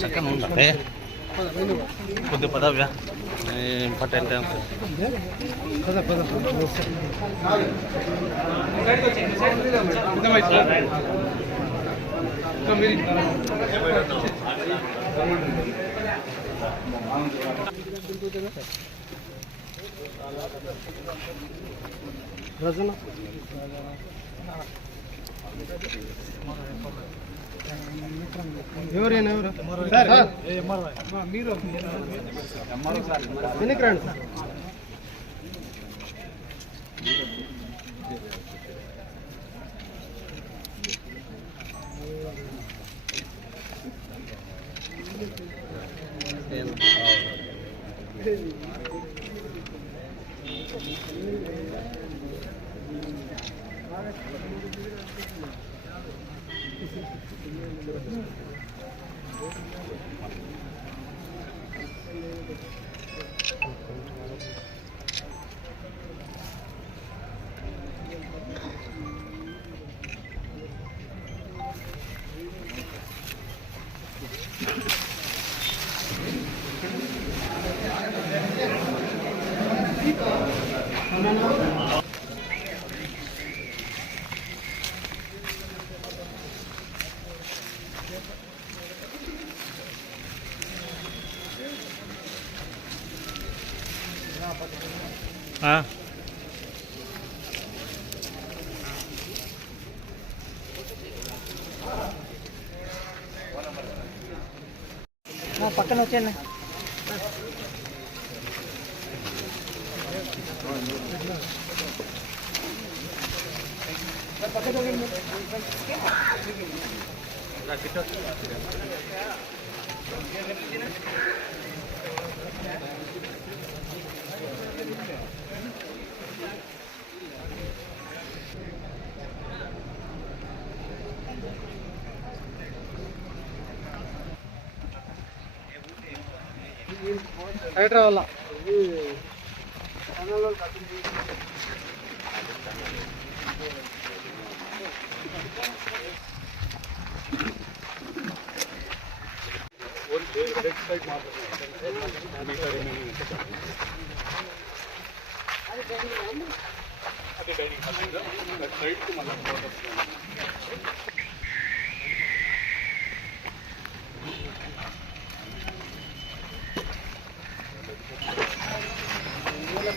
చక్కగా ఉండే కొద్ది పదవ్యా ఇంపార్టెంట్ ఎవరైనా ఎవరు సార్ మీరు వెనక్కి రండి సార్ పక్కన ஹைட்ராவெல்லாம் ஒரு லெஃப்ட் சைட் மாத்திரம்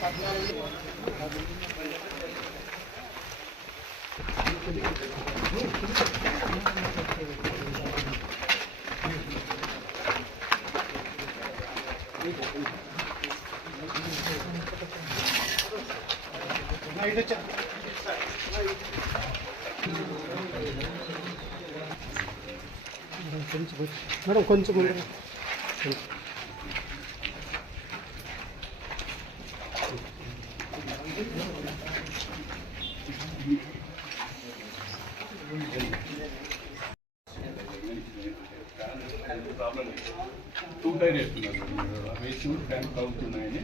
పద్నాలుగు కొంచెం మేడం కొంచెం టూ టైర్ వేస్తున్నారు వేసి ఫ్యాన్ కలుగుతున్నాయని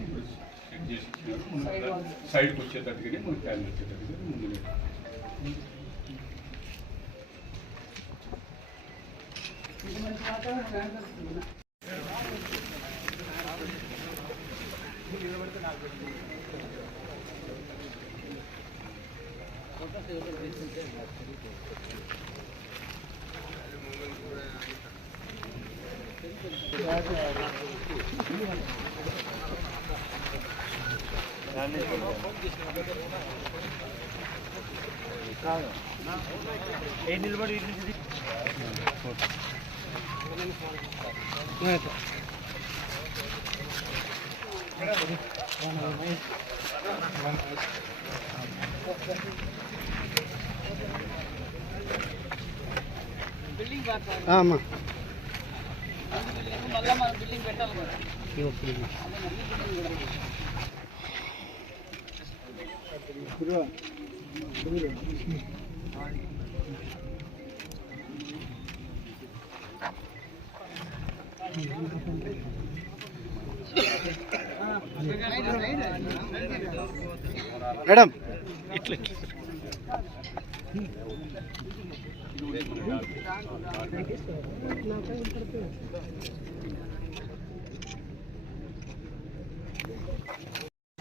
చెక్ చేసి ఇచ్చినారు సైడ్కి వచ్చేటట్టుగానే మనకి ఫ్యాన్ వచ్చేటట్టుగా ముందు ఏ నిలబడి ஆமாம் மல்ல மன பில்லிங் பெட்டாலும் ఉంది మన డాక్టర్. నాగా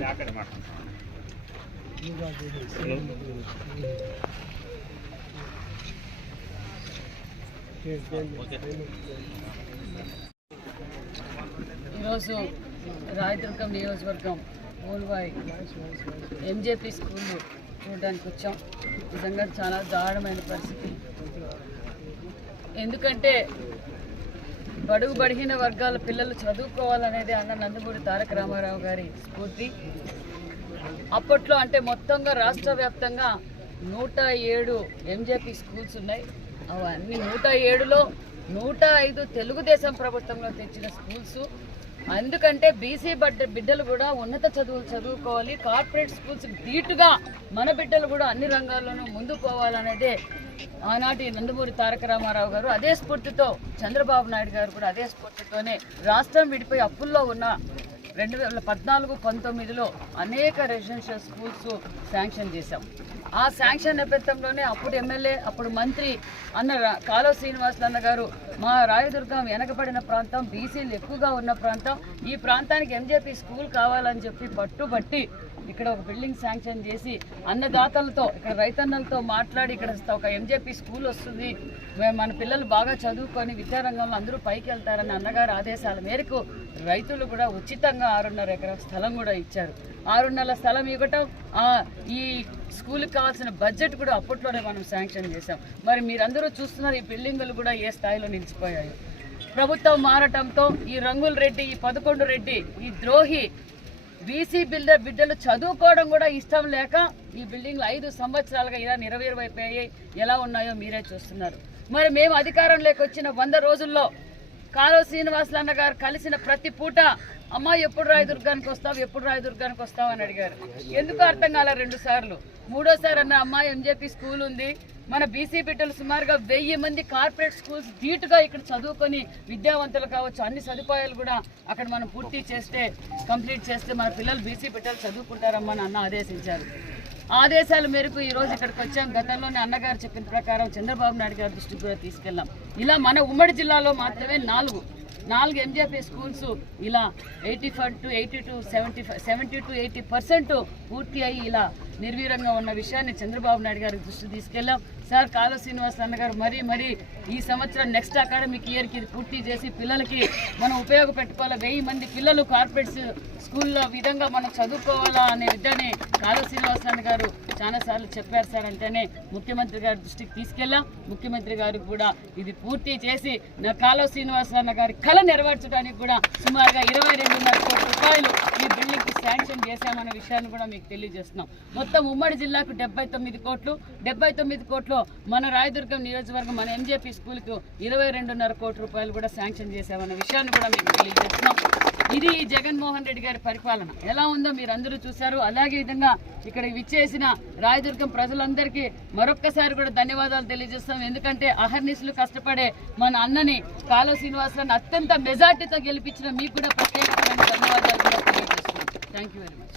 ఉండదు ఈరోజు రాయదుర్గం నియోజకవర్గం ఓల్వాయి ఎంజేపీ స్కూల్ చూడడానికి వచ్చాం. నిజంగా చాలా దారుణమైన పరిస్థితి. ఎందుకంటే బడుగు బడిహీన వర్గాల పిల్లలు చదువుకోవాలనేది అన్న నందమూరి తారక రామారావు గారి స్ఫూర్తి. అప్పట్లో అంటే మొత్తంగా రాష్ట్ర వ్యాప్తంగా నూట ఏడు ఎంజేపీ స్కూల్స్ ఉన్నాయి. అవన్నీ నూట ఏడులో నూట ఐదు తెలుగుదేశం ప్రభుత్వంలో తెచ్చిన స్కూల్స్ ఎందుకంటే బీసీ బడ్డ బిడ్డలు కూడా ఉన్నత చదువులు చదువుకోవాలి. కార్పొరేట్ స్కూల్స్ ధీటుగా మన బిడ్డలు కూడా అన్ని రంగాల్లోనూ ముందు పోవాలనేదే ఆనాటి నందమూరి తారక రామారావు గారు అదే స్ఫూర్తితో చంద్రబాబు నాయుడు గారు కూడా అదే స్ఫూర్తితోనే రాష్ట్రం విడిపోయి అప్పుల్లో ఉన్న రెండు వేల పద్నాలుగు పంతొమ్మిదిలో అనేక రెసిడెన్షియల్ స్కూల్స్ శాంక్షన్ చేశాం. ఆ శాంక్షన్ నేపథ్యంలోనే అప్పుడు ఎమ్మెల్యే అప్పుడు మంత్రి అన్న రా- కాలువ శ్రీనివాసులు అన్న గారు మా రాయదుర్గం వెనకబడిన ప్రాంతం బీసీలు ఎక్కువగా ఉన్న ప్రాంతం ఈ ప్రాంతానికి ఎంజేపీ స్కూల్ కావాలని చెప్పి పట్టుబట్టి ఇక్కడ ఒక బిల్డింగ్ శాంక్షన్ చేసి అన్నదాతలతో ఇక్కడ రైతన్నలతో మాట్లాడి ఇక్కడ ఒక ఎంజేపీ స్కూల్ వస్తుంది. మేము మన పిల్లలు బాగా చదువుకొని విద్యారంగంలో అందరూ పైకి వెళ్తారని అన్నగారు ఆదేశాల మేరకు రైతులు కూడా ఉచితంగా ఆరున్నర ఎకరాల స్థలం కూడా ఇచ్చారు. ఆరున్నర స్థలం ఇవ్వటం ఈ స్కూల్కి కావాల్సిన బడ్జెట్ కూడా అప్పట్లోనే మనం శాంక్షన్ చేశాం. మరి మీరందరూ చూస్తున్నారు ఈ బిల్డింగులు కూడా ఏ స్థాయిలో నిలిచిపోయాయి. ప్రభుత్వం మారటంతో ఈ రంగుల రెడ్డి ఈ పదకొండు రెడ్డి ఈ ద్రోహి బీసీ బిల్డర్ బిడ్డలు చదువుకోవడం కూడా ఇష్టం లేక ఈ బిల్డింగ్లు ఐదు సంవత్సరాలుగా ఇలా నిరవేరువైపోయాయి. ఎలా ఉన్నాయో మీరే చూస్తున్నారు. మరి మేము అధికారంలోకి వచ్చిన వంద రోజుల్లో కాలువ శ్రీనివాసులన్న గారు కలిసిన ప్రతి పూట అమ్మ ఎప్పుడు రాయదుర్గానికి వస్తావు? ఎప్పుడు రాయదుర్గానికి వస్తావు? అని అడిగారు. ఎందుకు అర్థం కాల రెండు సార్లు. మూడోసారి అన్న అమ్మ ఎంజేపీ స్కూల్ ఉంది. మన బీసీ బిడ్డలు సుమారుగా వెయ్యి మంది కార్పొరేట్ స్కూల్స్ ధీటుగా ఇక్కడ చదువుకొని విద్యావంతులు కావచ్చు. అన్ని సదుపాయాలు కూడా అక్కడ మనం పూర్తి చేస్తే కంప్లీట్ చేస్తే మన పిల్లలు బీసీ బిడ్డలు చదువుకుంటారమ్మా అని అన్న ఆదేశించారు. ఆదేశాల మేరకు ఈ రోజు ఇక్కడికి వచ్చాం. గతంలోనే అన్నగారు చెప్పిన ప్రకారం చంద్రబాబు నాయుడు గారి దృష్టికి కూడా తీసుకెళ్ళాం. ఇలా మన ఉమ్మడి జిల్లాలో మాత్రమే నాలుగు. నాలుగు ఎంజేపీ స్కూల్స్ ఇలా eighty five to eighty to seventy five seventy two eighty percent పూర్తి అయ్యి ఇలా నిర్వీరంగా ఉన్న విషయాన్ని చంద్రబాబు నాయుడు గారి దృష్టి తీసుకెళ్ళాం. సార్ కాల శ్రీనివాస్ అన్నగారు మరీ మరీ ఈ సంవత్సరం నెక్స్ట్ అకాడమిక్ ఇయర్కి ఇది పూర్తి చేసి పిల్లలకి మనం ఉపయోగపెట్టుకోవాలి? వెయ్యి మంది పిల్లలు కార్పొరేట్స్ స్కూల్లో విధంగా మనం చదువుకోవాలా అనే విద్యని కాళ శ్రీనివాస అన్న గారు చాలాసార్లు చెప్పారు సార్ అంటేనే ముఖ్యమంత్రి గారి దృష్టికి తీసుకెళ్ళాం. ముఖ్యమంత్రి గారికి కూడా ఇది పూర్తి చేసి నా కాలువ శ్రీనివాస అన్న గారి కళ నెరవేర్చడానికి కూడా సుమారుగా ఇరవై రెండున్నర కోట్ల రూపాయలు ఈ బిల్డింగ్కి శాంక్షన్ చేశామన్న విషయాన్ని కూడా మీకు తెలియజేస్తున్నాం. మొత్తం ఉమ్మడి జిల్లాకు డెబ్బై తొమ్మిది కోట్లు డెబ్బై తొమ్మిది కోట్లు మన రాయదుర్గం నియోజకవర్గం మన ఎంజేపీ స్కూల్కు ఇరవై రెండున్నర కోట్ల రూపాయలు కూడా శాంక్షన్ చేశామన్న విషయాన్ని కూడా మీకు తెలియజేస్తున్నాం. ఇది జగన్మోహన్ రెడ్డి గారి పరిపాలన. ఎలా ఉందో మీరు అందరూ చూశారు. అలాగే విధంగా ఇక్కడ విచ్చేసిన రాయదుర్గం ప్రజలందరికీ మరొక్కసారి కూడా ధన్యవాదాలు తెలియజేస్తాం ఎందుకంటే అహర్నిశలు కష్టపడే మన అన్నని కాలో శ్రీనివాసరావు అత్యంత మెజార్టీతో గెలిపించిన మీకు కూడా ప్రత్యేకమైన ధన్యవాదాలు తెలియజేస్తున్నాం. థ్యాంక్ యూ వెరీ మచ్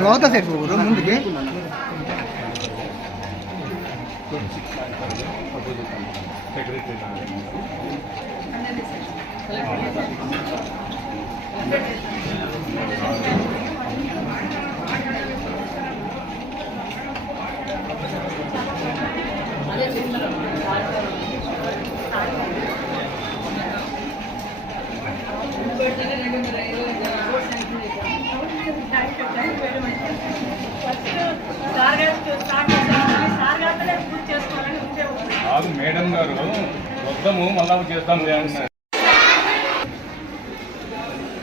లోత సైడ్ పోరు ముందుకి సెక్రటరీ కాదు మేడం గారు వద్దాము మళ్ళా చేద్దాం అంటున్నారు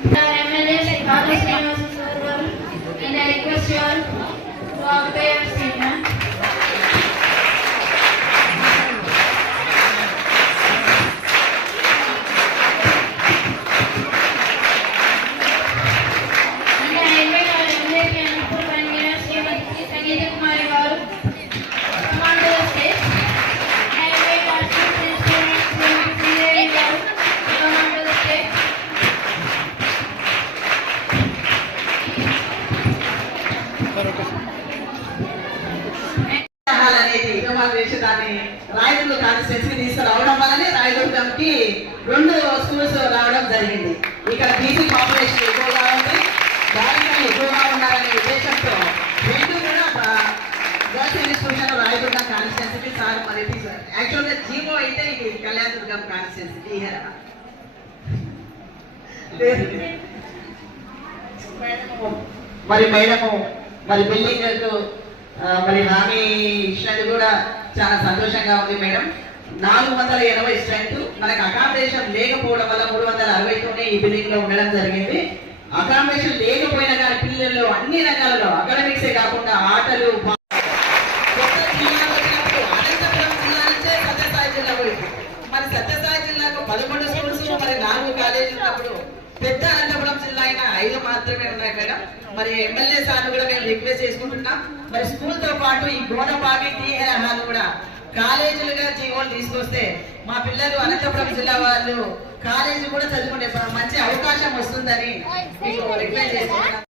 MLA is not the same as ఇక్కడ బీసీ పాపులేషన్ ఎక్కువగా ఉంది. బాలికలు ఎక్కువగా ఉన్నారనే ఉద్దేశంతో రెండు కూడా గర్ల్స్ ఇన్స్టిట్యూషన్ రాయదుర్గం కాన్స్టిట్యూన్సీకి సార్ మరి యాక్చువల్గా జీవో అయితే ఇది కళ్యాణదుర్గం కాన్స్టిట్యూన్సీకి మరి మేడము మరి బిల్డింగ్ మరి హామీ ఇచ్చినది కూడా చాలా సంతోషంగా ఉంది మేడం. నాలుగు వందల ఎనభై స్ట్రెంత్ మనకు అకామిడేషన్ లేకపోవడం వల్ల మూడు వందల అరవైతోనే ఈ బిల్డింగ్లో ఉండడం జరిగింది. అకామిడేషన్ లేకపోయినా కానీ పిల్లల్లో అన్ని రకాలలో అకాడమిక్సే కాకుండా ఆటలు కొత్త జిల్లా అనంతపురం జిల్లా నుంచే సత్యసాయి జిల్లా పోయింది మరి సత్యసాయి జిల్లాకు పదకొండు స్కూల్స్ మరి నాలుగు కాలేజీలు ఉన్నప్పుడు పెద్ద అనంతపురం జిల్లా అయినా ఐదు మాత్రమే ఉన్నాయి మేడం. మరి ఎమ్మెల్యే సార్ కూడా మేము రిక్వెస్ట్ చేసుకుంటున్నాం. మరి స్కూల్తో పాటు ఈ గోడపాటి టీఆర్ హాల్ కూడా కాలేజీలుగా జీవోలు తీసుకొస్తే మా పిల్లలు అనంతపురం జిల్లా వాళ్ళు కాలేజీ కూడా చదువుకునే మంచి అవకాశం వస్తుందని రిక్వెస్ట్